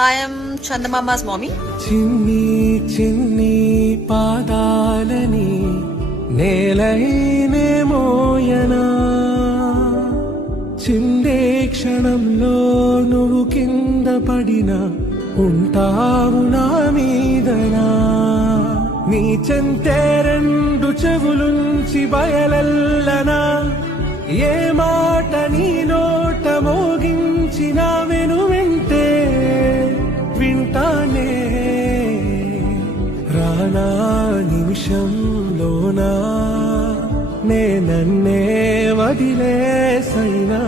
I am Chandamama's mommy. చిన్ని చిన్ని పాదాలని నేలైనే మోయనా చిందే క్షణంలో నువ్వు కింద పడినా ఉంటావు నా మీదనా నీ చెంతే రెండు చెవులుంచి బయలెల్లనా ఏ మాట నీ నోట మోగించిన వెను వింటే వింటానే రానా నిమిషంలోనా నే నన్నే వదిలేసైనా